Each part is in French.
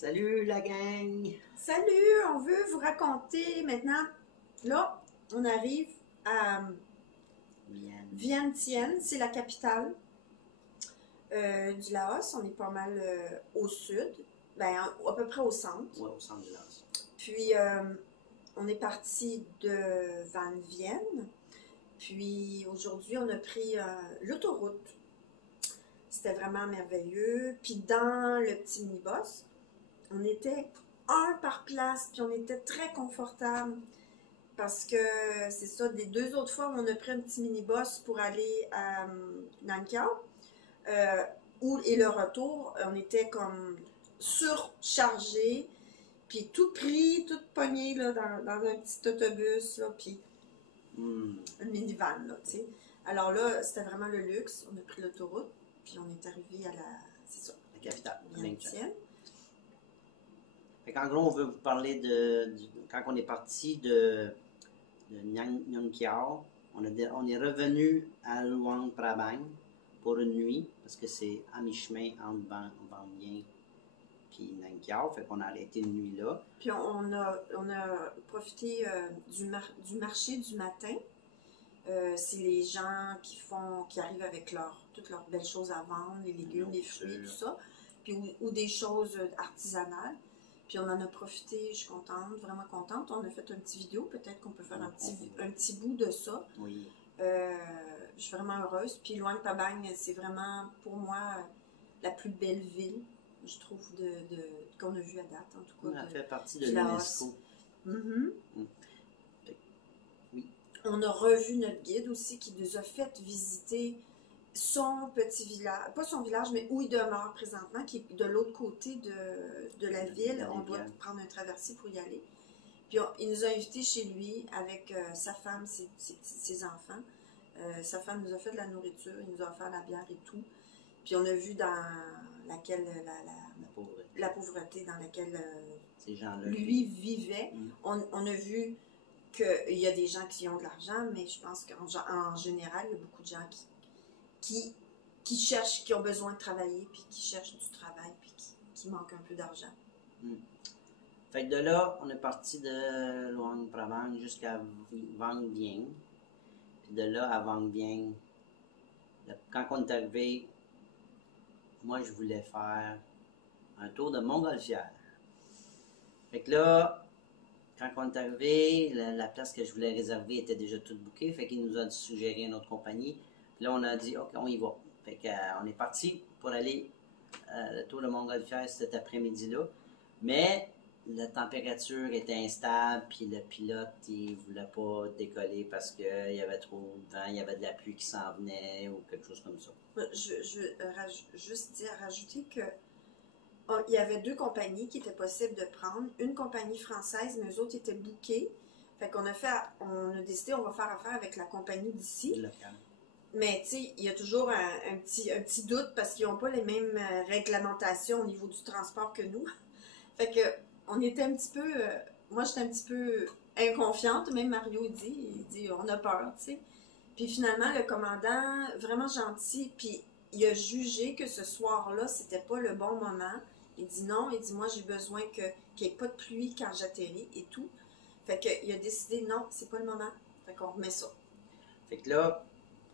Salut la gang! Salut, on veut vous raconter maintenant, là, on arrive à Vientiane, c'est la capitale du Laos, on est pas mal au sud, ben à peu près au centre. Ouais, au centre du Laos. Puis on est parti de Van Vienne, puis aujourd'hui on a pris l'autoroute. C'était vraiment merveilleux. Puis dans le petit minibus, on était un par place, puis on était très confortable. Parce que c'est ça, des deux autres fois où on a pris un petit minibus pour aller à Nang Khao, et le retour, on était comme surchargé, puis tout pris, tout pogné là, dans un petit autobus, là, puis une minivan, là, tu sais. Alors là, c'était vraiment le luxe. On a pris l'autoroute, puis on est arrivé à c'est ça, la capitale, Vientiane. En gros, on veut vous parler quand on est parti de Nang Khao, on est revenu à Luang Prabang pour une nuit, parce que c'est à mi-chemin entre Van Vienne puis Nang Khao, fait qu'on a arrêté une nuit là. Puis on a profité du marché du matin. C'est les gens qui arrivent avec toutes leurs belles choses à vendre, les légumes, les fruits, tout ça, puis ou des choses artisanales. Puis on en a profité, je suis contente, vraiment contente. On a fait une petite vidéo, peut-être qu'on peut faire un petit bout de ça. Oui. Je suis vraiment heureuse. Puis Luang Prabang, c'est vraiment pour moi la plus belle ville, je trouve, qu'on a vue à date, en tout cas. Elle fait partie de l'UNESCO. Oui. On a revu notre guide aussi qui nous a fait visiter son petit village, pas son village, mais où il demeure présentement, qui est de l'autre côté de la ville. On doit prendre un traversier pour y aller. Puis il nous a invités chez lui avec sa femme, ses enfants. Sa femme nous a fait de la nourriture, il nous a offert la bière et tout. Puis on a vu dans laquelle la pauvreté dans laquelle ces gens-là lui vivait. On a vu qu'il y a des gens qui ont de l'argent, mais je pense qu'en général, il y a beaucoup de gens qui cherchent, qui ont besoin de travailler, puis qui cherchent du travail, puis qui manquent un peu d'argent. Fait que de là, on est parti de Luang Prabang jusqu'à Van Vienne. Puis de là à Van Vienne, quand on est arrivé, moi je voulais faire un tour de Montgolfière. Fait que là, quand on est arrivé, la place que je voulais réserver était déjà toute bookée. Fait qu'il nous a suggéré une autre compagnie. Puis là, on a dit, OK, on y va. Fait qu'on est parti pour aller le tour de Montgolfière cet après-midi-là. Mais la température était instable, puis le pilote, il voulait pas décoller parce qu'il y avait trop de vent, il y avait de la pluie qui s'en venait ou quelque chose comme ça. Je veux juste rajouter que il y avait deux compagnies qui étaient possibles de prendre. Une compagnie française, mais eux autres étaient bookés. Fait qu'on on a décidé, on va faire affaire avec la compagnie d'ici. Mais tu sais, il y a toujours un petit doute parce qu'ils n'ont pas les mêmes réglementations au niveau du transport que nous. Fait que on était un petit peu, moi j'étais un petit peu inconfiante, même Mario il dit on a peur, tu sais. Puis finalement le commandant, vraiment gentil, puis il a jugé que ce soir-là c'était pas le bon moment. Il dit non, il dit moi j'ai besoin qu'il n'y ait pas de pluie quand j'atterris et tout. Fait qu'il a décidé non, c'est pas le moment. Fait qu'on remet ça. Fait que là,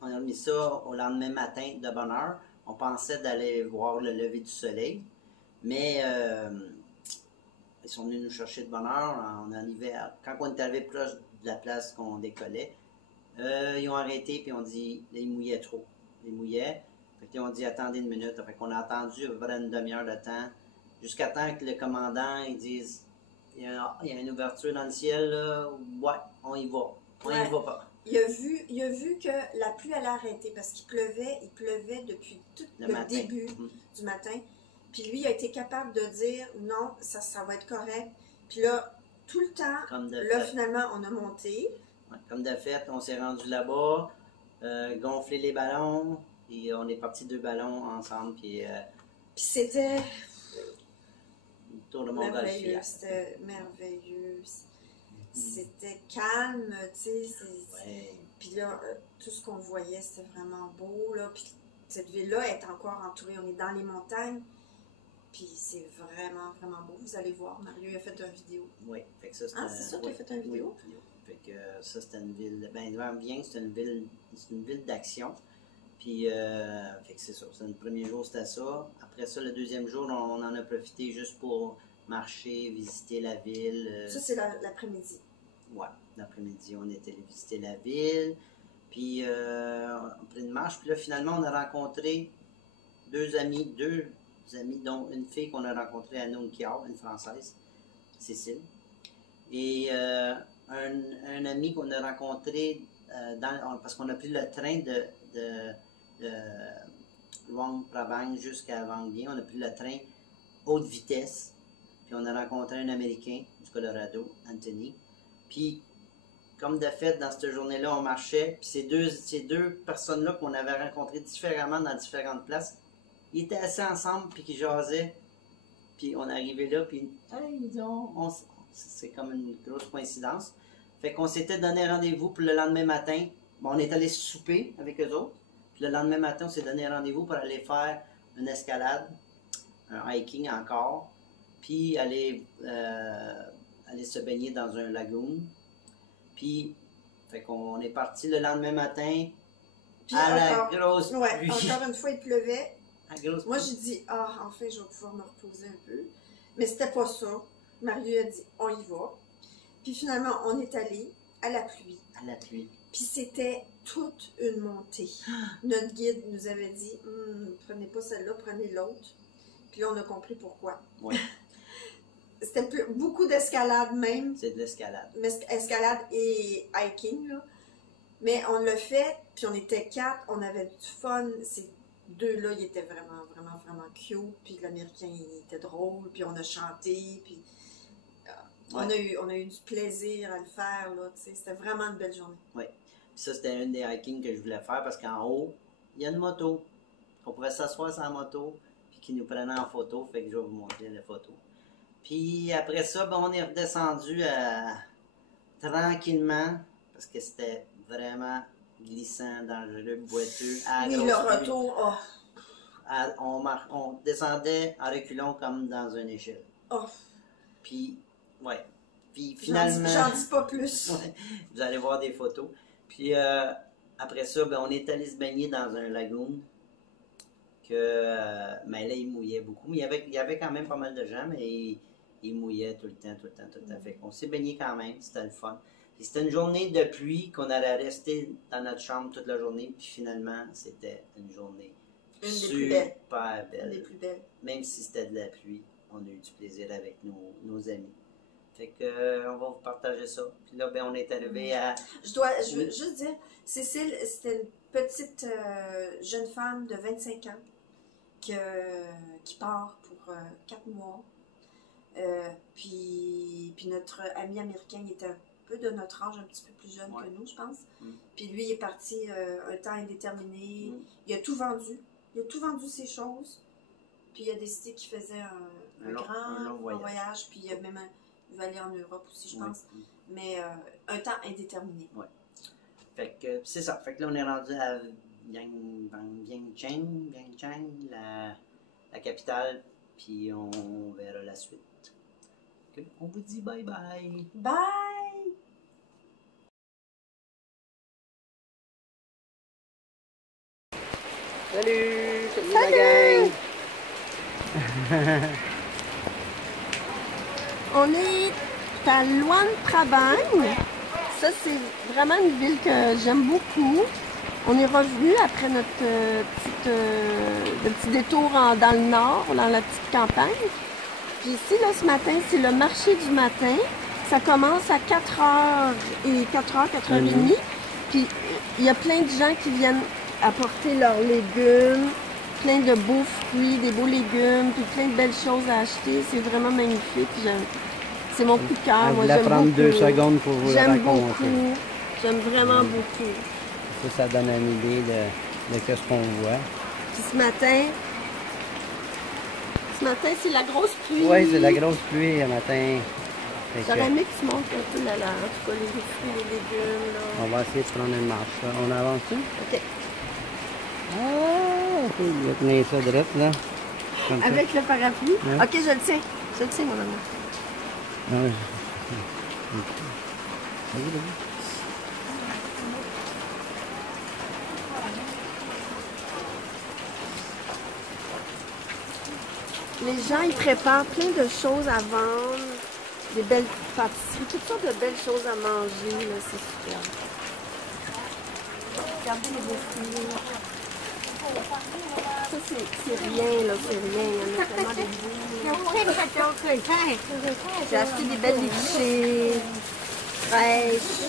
on a mis ça au lendemain matin de bonne heure. On pensait d'aller voir le lever du soleil, mais ils sont venus nous chercher de bonne heure. Quand on est arrivé proche de la place qu'on décollait, ils ont arrêté et ont dit, là, ils mouillaient trop. Ils mouillaient. Fait qu'ils ont dit, attendez une minute. Fait qu'on a attendu à peu près une demi-heure de temps, jusqu'à temps que le commandant il dise, il y a une ouverture dans le ciel, là. Ouais, on y va. On y va pas. Il a vu que la pluie allait arrêter parce qu'il pleuvait depuis tout le début du matin. Puis lui, il a été capable de dire non, ça va être correct. Puis là, tout le temps, finalement, on a monté. Ouais, comme de fait, on s'est rendu là-bas, gonflé les ballons, et on est parti 2 ballons ensemble. Puis c'était tour de Montgolfière. C'était merveilleux. C'était calme, tu sais. Puis là, tout ce qu'on voyait, c'était vraiment beau. Là. Puis cette ville-là est encore entourée. On est dans les montagnes. Puis c'est vraiment, vraiment beau. Vous allez voir, Mario a fait une vidéo. Oui, fait que ça, Ah, c'est ça, tu as fait une vidéo? Oui, fait que ça, c'était une ville, ben, Vang Vieng, c'est une ville d'action. Puis, fait que c'est ça. Le premier jour, c'était ça. Après ça, le deuxième jour, on en a profité juste pour marcher, visiter la ville. Ça, c'est l'après-midi. Ouais, l'après-midi, on était allé visiter la ville. Puis, en pleine marche. Puis là, finalement, on a rencontré deux amis, dont une fille qu'on a rencontrée à Nung Kiao, une Française, Cécile. Et un ami qu'on a rencontré parce qu'on a pris le train de Luang Prabang jusqu'à Vang Vieng. On a pris le train haute vitesse. Puis on a rencontré un Américain du Colorado, Anthony. Puis, comme de fait, dans cette journée-là, on marchait. Puis ces deux personnes-là qu'on avait rencontrées différemment dans différentes places, ils étaient assis ensemble, puis qu'ils jasaient. Puis on est arrivé là, puis hey, c'est comme une grosse coïncidence. Fait qu'on s'était donné rendez-vous pour le lendemain matin. Bon, on est allé souper avec eux autres. Puis le lendemain matin, on s'est donné rendez-vous pour aller faire une escalade, un hiking encore, puis aller se baigner dans un lagoon. Puis, fait qu'on est parti le lendemain matin puis à la grosse pluie. Encore une fois, il pleuvait. Moi, j'ai dit, enfin, je vais pouvoir me reposer un peu. Mais c'était pas ça. Mario a dit, on y va. Puis finalement, on est allé à la pluie. À la pluie. Puis c'était toute une montée. Notre guide nous avait dit, prenez pas celle-là, prenez l'autre. Puis là, on a compris pourquoi. Oui. C'était beaucoup d'escalade même. C'est de l'escalade. Escalade et hiking, là. Mais on l'a fait, puis on était 4, on avait du fun. Ces deux-là, ils étaient vraiment, vraiment, vraiment cute. Puis l'Américain, il était drôle, puis on a chanté, puis on a eu du plaisir à le faire, là, tu sais. C'était vraiment une belle journée. Oui. Puis ça, c'était un des hikings que je voulais faire parce qu'en haut, il y a une moto. On pouvait s'asseoir sur la moto, puis qui nous prenait en photo. Fait que je vais vous montrer la photo. Puis après ça, ben, on est redescendu tranquillement parce que c'était vraiment glissant, dangereux, boiteux. Oui, le retour, on descendait en reculant comme dans une échelle. Oh. Puis, ouais. Puis finalement... J'en dis pas plus. Vous allez voir des photos. Puis après ça, ben, on est allé se baigner dans un lagoon. Mais là, il mouillait beaucoup. Mais il y avait quand même pas mal de gens, mais il mouillait tout le temps. Fait qu'on s'est baigné quand même, c'était le fun. Puis c'était une journée de pluie qu'on allait rester dans notre chambre toute la journée. Puis finalement, c'était une journée super belle. Une des plus belles. Même si c'était de la pluie, on a eu du plaisir avec nos amis. Fait que on va vous partager ça. Puis là, ben, on est arrivé à... Je veux juste dire, Cécile, c'était une petite jeune femme de 25 ans qui part pour 4 mois. Puis notre ami américain, il était un peu de notre âge, un petit peu plus jeune que nous, je pense. Puis lui, il est parti un temps indéterminé. Il a tout vendu. Il a tout vendu ses choses. Puis il a décidé qu'il faisait un grand voyage. Puis il va aller en Europe aussi, je pense. Mais un temps indéterminé. Oui. Fait que c'est ça. Fait que là, on est rendu à Vientiane, la capitale. Puis on verra la suite. Okay. On vous dit bye bye. Bye! Salut! Salut la gang! On est à Luang Prabang. Ça, c'est vraiment une ville que j'aime beaucoup. On est revenu après notre petit détour dans le nord, dans la petite campagne. Puis ici, là, ce matin, c'est le marché du matin. Ça commence à 4h et 4h30. Puis il y a plein de gens qui viennent apporter leurs légumes, plein de beaux fruits, des beaux légumes, puis plein de belles choses à acheter. C'est vraiment magnifique. C'est mon coup de cœur. Moi, j'aime prendre beaucoup. 2 secondes pour vous J'aime raconter. beaucoup. J'aime vraiment beaucoup. Ça donne une idée de ce qu'on voit. Puis ce matin, c'est la grosse pluie. Oui, c'est la grosse pluie le matin. J'aurais aimé que tu montres un peu là, en tout cas les fruits, les légumes. Là. On va essayer de prendre une marche. Là. On avance-tu? OK. Ah, ok, je vais tenir ça droit là. Comme ça. Avec le parapluie? Ouais. Ok, je le tiens. Je le tiens, mon amour. Ah ouais. Vas-y, vas-y. Les gens, ils préparent plein de choses à vendre. Des belles pâtisseries, toutes sortes de belles choses à manger. Là, c'est super. Regardez les défilés. Ça, c'est rien, là, c'est rien. Il y en a tellement des beaux. J'ai acheté des belles lichées, fraîches.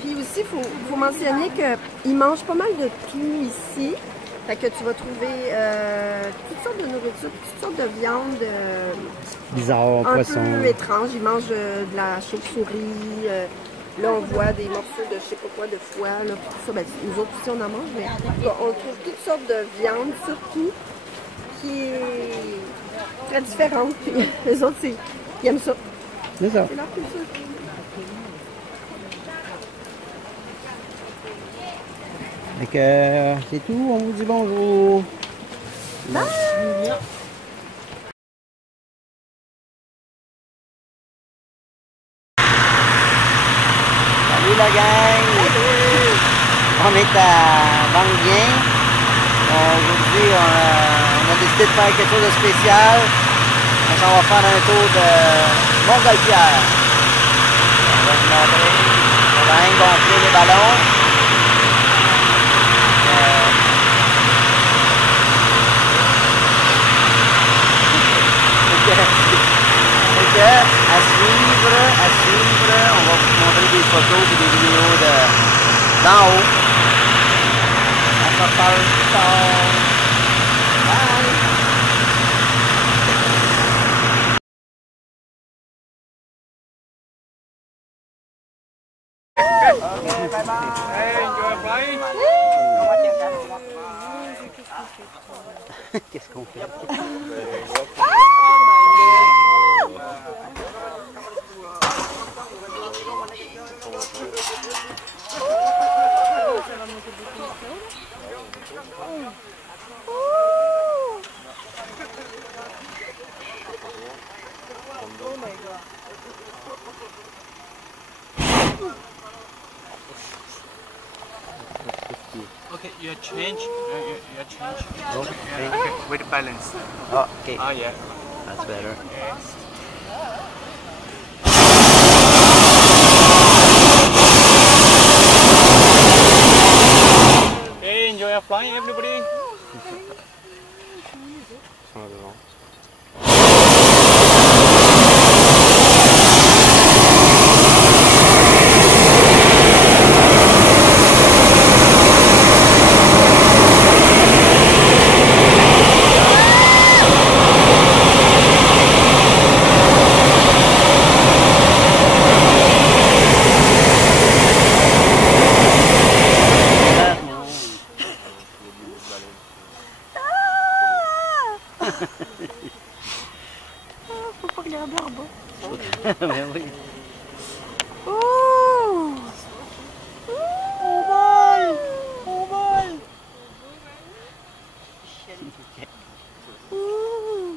Puis aussi, il faut mentionner qu'ils mangent pas mal de tout ici. Fait que tu vas trouver toutes sortes de nourriture, toutes sortes de viande Bizarre, un poisson. peu étranges. Ils mangent de la chauve-souris. Là, on voit des morceaux de je sais pas quoi, de foie. Là, puis tout ça. Ben, nous autres aussi, on en mange, mais on trouve toutes sortes de viande, surtout, qui est très différente. Puis les autres, ils aiment ça. C'est ça. C'est leur culture. Fait que c'est tout, on vous dit bonjour. Bye! Salut la gang! On est à Vangbien. Aujourd'hui, on a décidé de faire quelque chose de spécial. On s'en va faire un tour de Montgolfière. On va vous montrer. On va même gonfler les ballons. Donc, à suivre, on va vous montrer des photos et des vidéos d'en haut. On se reparle plus tard. Bye! Okay, bye bye! Hey, enjoy flying! Qu'est-ce qu'on fait? Okay, you change. You change. Okay. Okay, with balance. Oh, okay. Ah, yeah. That's better. Hey, enjoy your flying, everybody. Faut pas regarder en bas. Ben oui. Oh! On vole! On vole! Ouh!